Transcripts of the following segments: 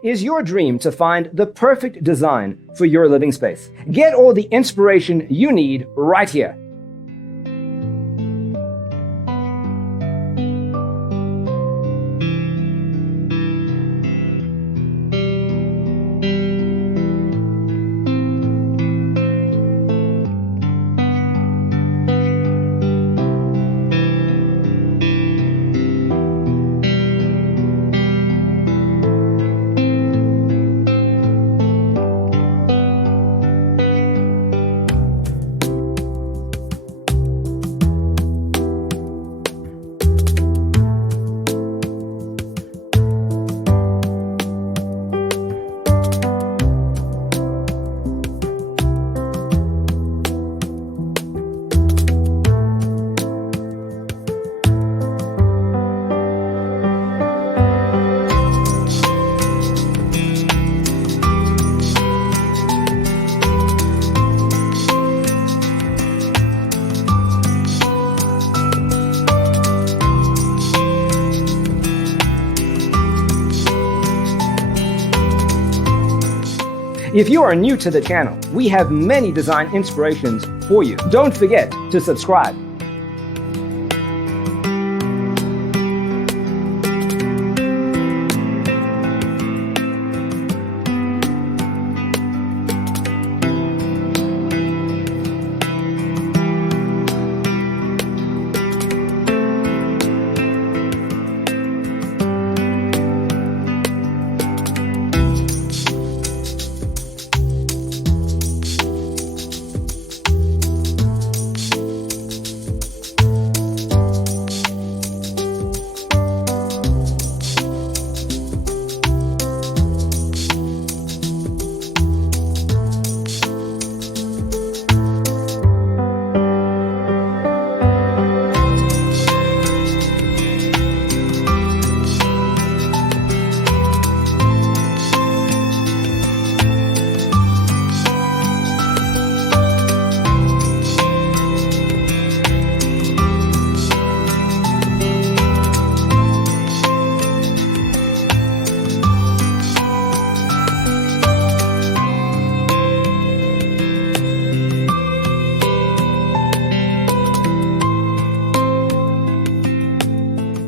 Is your dream to find the perfect design for your living space? Get all the inspiration you need right here. If you are new to the channel, we have many design inspirations for you. Don't forget to subscribe.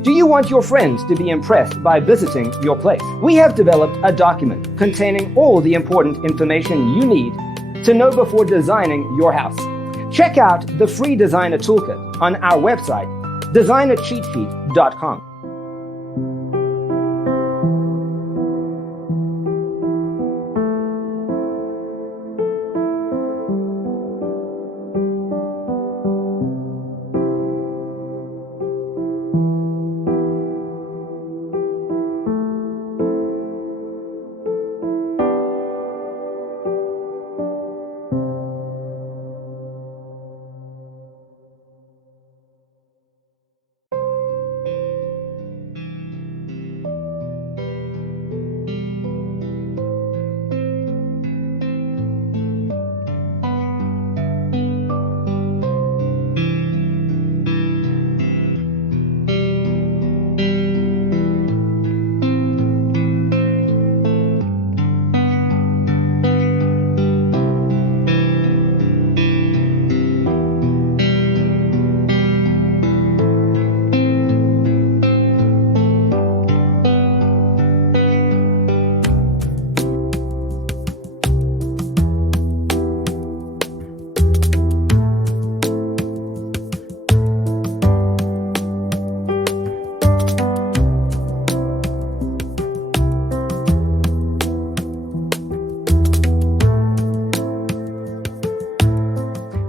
Do you want your friends to be impressed by visiting your place? We have developed a document containing all the important information you need to know before designing your house. Check out the free designer toolkit on our website, designercheatsheet.com.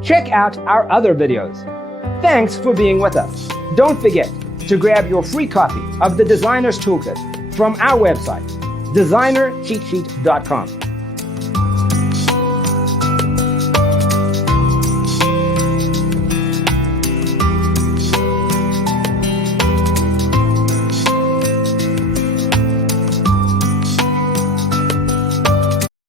Check out our other videos. Thanks for being with us. Don't forget to grab your free copy of the Designer's Toolkit from our website, designercheatsheet.com.